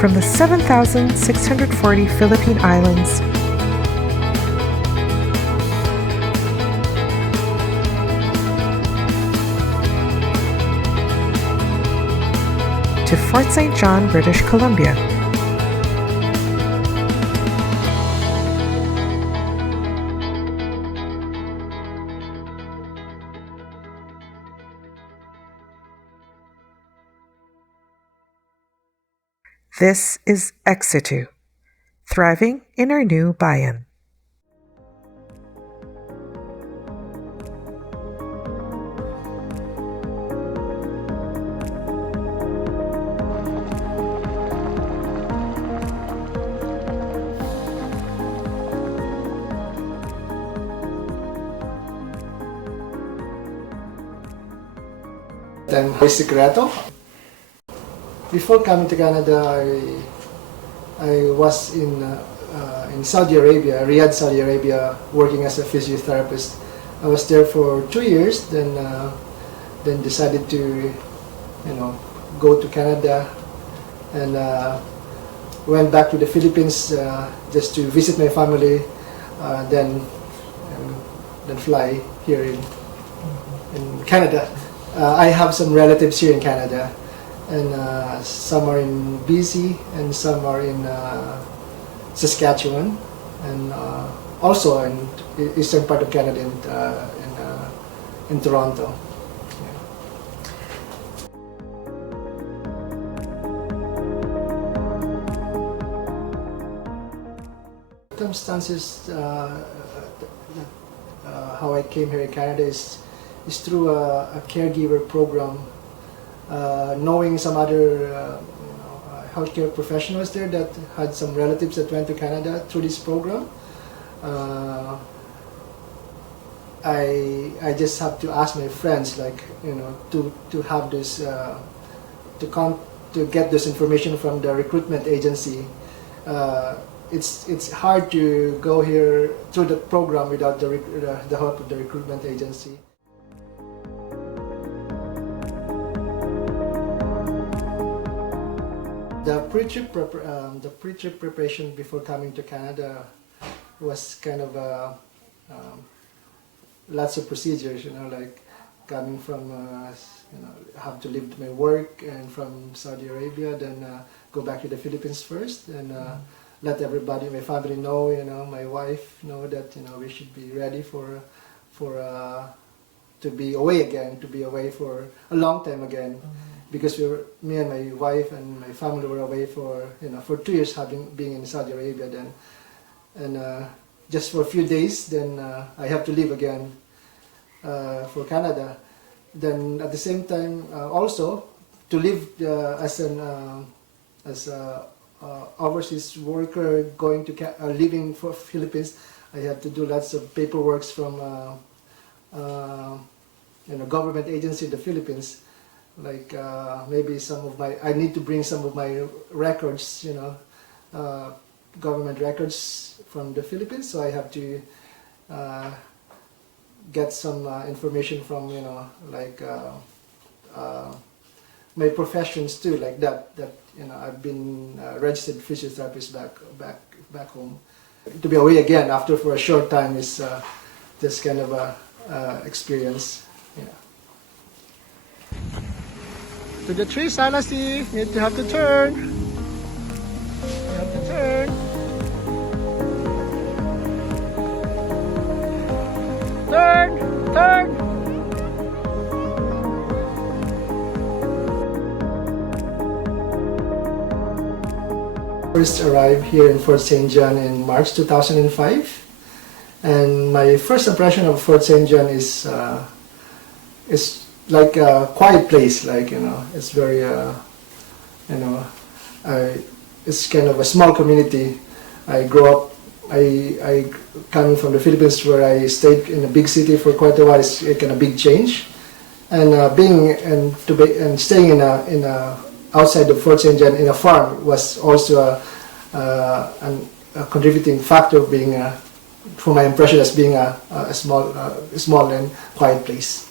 From the 7,640 Philippine Islands to Fort St. John, British Columbia. This is SITU Thriving in Our New Bayan. I'm Rot Secreto. Before coming to Canada, I was in Saudi Arabia, Riyadh, Saudi Arabia, working as a physiotherapist. I was there for 2 years, then decided to, go to Canada, and went back to the Philippines just to visit my family, then fly here in Canada. I have some relatives here in Canada, and some are in BC and some are in Saskatchewan, and also in eastern part of Canada in Toronto. Circumstances how I came here in Canada is through a caregiver program. Knowing some other healthcare professionals there that had some relatives that went to Canada through this program, I just have to ask my friends, to have this to get this information from the recruitment agency. It's hard to go here through the program without the help of the recruitment agency. The pre-trip preparation before coming to Canada was kind of lots of procedures, like coming from, have to leave my work and from Saudi Arabia, then go back to the Philippines first, and let everybody, my family know, my wife know that, we should be ready for to be away again, to be away for a long time again. Because me and my wife and my family were away for 2 years, being in Saudi Arabia then, and just for a few days, then I have to leave again for Canada. Then at the same time, also to live as a overseas worker going to living for Philippines, I had to do lots of paperwork from government agency in the Philippines. Like maybe I need to bring some of my records, government records from the Philippines. So I have to get some information from, my professions too, like that I've been registered physiotherapist back home. To be away again after for a short time is this kind of a experience. Yeah. To the tree, Salasy. You have to turn. You have to turn. Turn. First arrived here in Fort St. John in March 2005, and my first impression of Fort St. John is like a quiet place, it's very, it's kind of a small community. I grew up, I coming from the Philippines where I stayed in a big city for quite a while. It's kind of big change, and staying in a outside the Fort St. John in a farm was also a contributing factor, being for my impression as being a small and quiet place.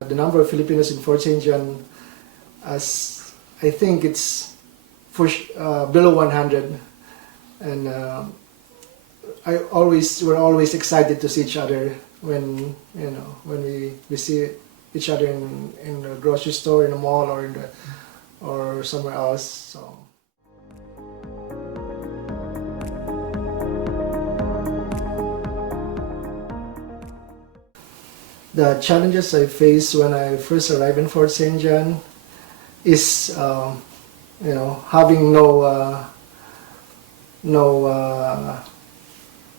The number of Filipinos in Fort St. John, as I think it's below 100, and we're always excited to see each other when we see each other in the grocery store, in the mall, or somewhere else. So. The challenges I faced when I first arrived in Fort St. John is, having no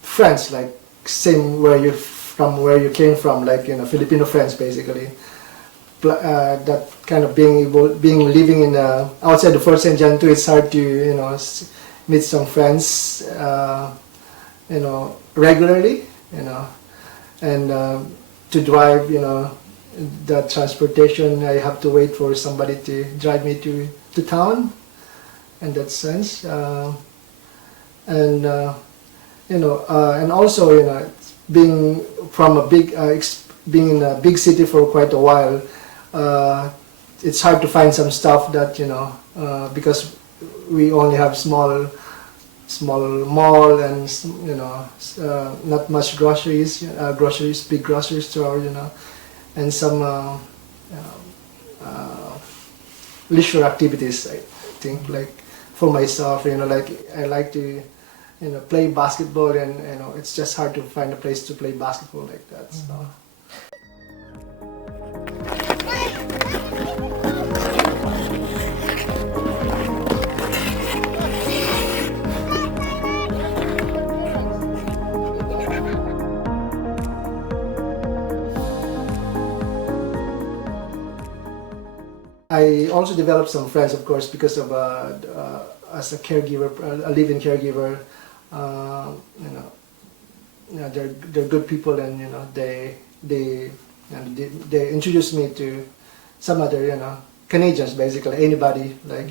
friends, like same where you came from, like Filipino friends basically. That kind of living in outside the Fort St. John too. It's hard to meet some friends regularly, and. To drive, the transportation, I have to wait for somebody to drive me to town, in that sense, and also, being from being in a big city for quite a while, it's hard to find some stuff that because we only have small mall and not much big grocery store, and some leisure activities. I think, like for myself, like I like to play basketball, and it's just hard to find a place to play basketball like that. So. I also developed some friends, of course, because of as a caregiver, a live-in caregiver. They're good people, and they introduced me to some other Canadians, basically anybody, like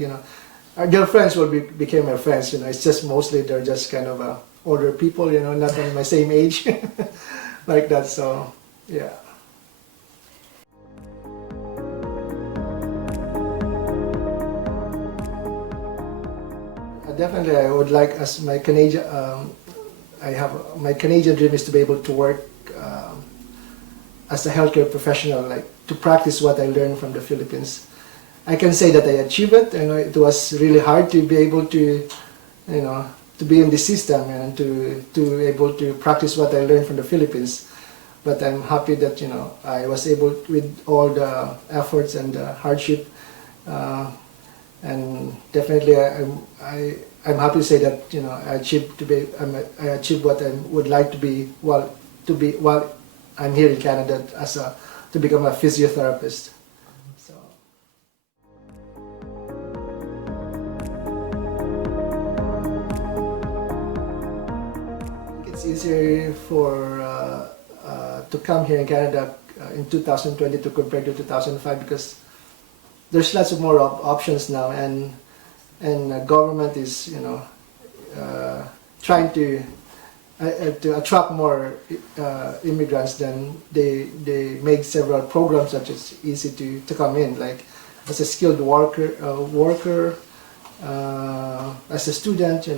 their friends became my friends. It's just mostly they're just kind of older people, not on my same age, like that. So yeah. Definitely, I would like, as my Canadian, my Canadian dream is to be able to work as a healthcare professional, like to practice what I learned from the Philippines. I can say that I achieved it. It was really hard to be able to, to be in the system and to able to practice what I learned from the Philippines. But I'm happy that I was able, with all the efforts and the hardship. And definitely, I'm happy to say that I achieved what I would like to be while I'm here in Canada to become a physiotherapist. So. It's easier to come here in Canada in 2022 compared to 2005 because there's lots of more options now, and the government is trying to attract more immigrants. Then they make several programs that is easy to come in, like as a skilled worker, as a student,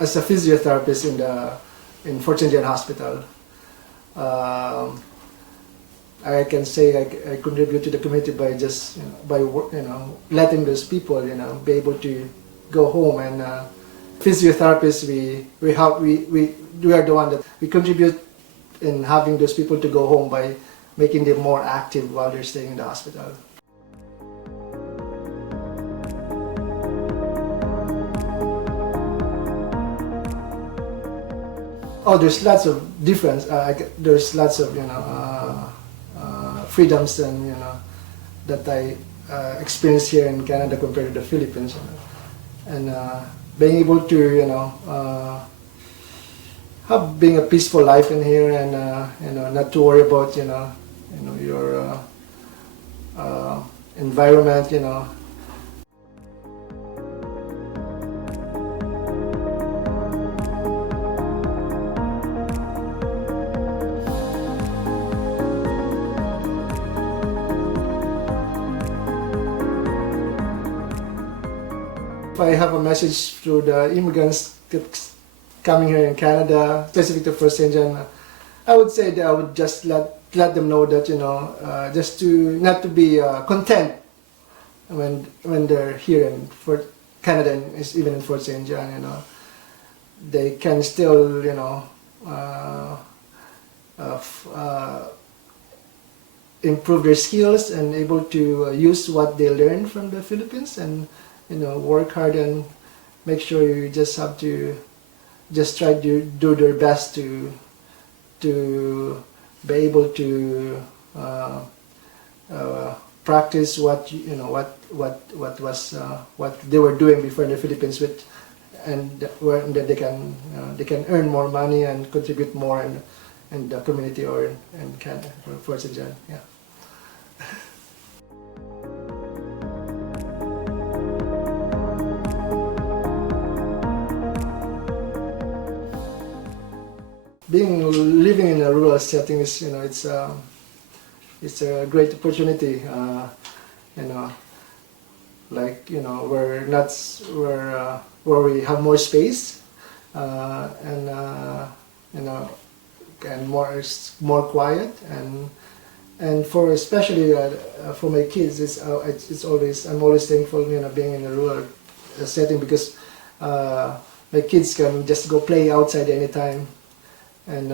as a physiotherapist in Fort St. John Hospital. I can say I contribute to the community by just letting those people be able to go home, and physiotherapists we are the one that we contribute in having those people to go home by making them more active while they're staying in the hospital. Oh, there's lots of difference. There's lots of freedoms and that I experience here in Canada compared to the Philippines, and being able to have being a peaceful life in here, and not to worry about your environment, If I have a message to the immigrants coming here in Canada, specific to First Gen, I would say that I would just let them know that just to not to be content when they're here in Canada, and even in Fort St. John. They can still improve their skills and able to use what they learned from the Philippines, and work hard and make sure you just have to just try to do their best to be able to practice what they were doing before in the Philippines, and that they can earn more money and contribute more in the community or in Canada for St. John. Yeah. Living in a rural setting is it's a great opportunity. Where we have more space, and more quiet, and for especially for my kids, I'm always thankful being in a rural setting, because my kids can just go play outside anytime, and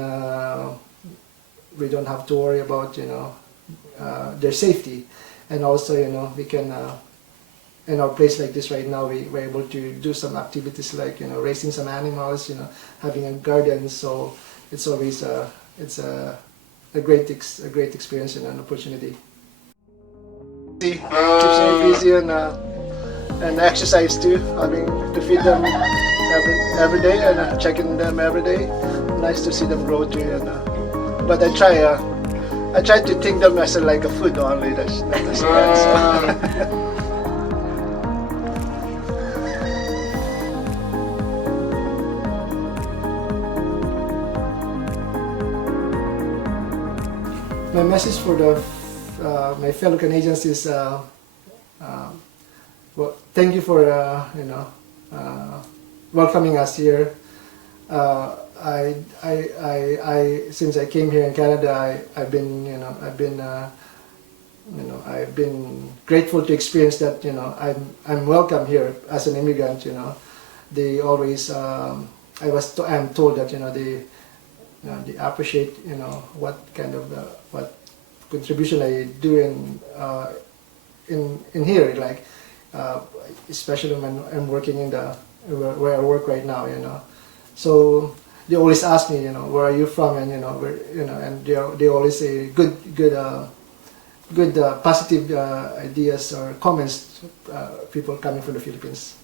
we don't have to worry about their safety, and also we can in our place like this right now, we're able to do some activities like raising some animals, having a garden. So it's always a great experience and an opportunity. Keeps me busy and exercise too, having to feed them every day and checking them every day. Nice to see them grow too. But I try to think them as like a food only. That's right. My message for my fellow Canadians is well, thank you for welcoming us here. Since I came here in Canada, I've been grateful to experience that I'm welcome here as an immigrant. They always I'm told that they appreciate what kind of what contribution I do in here, like especially when I'm working in where I work right now. So they always ask me, where are you from, and and they always say good positive ideas or comments, people coming from the Philippines.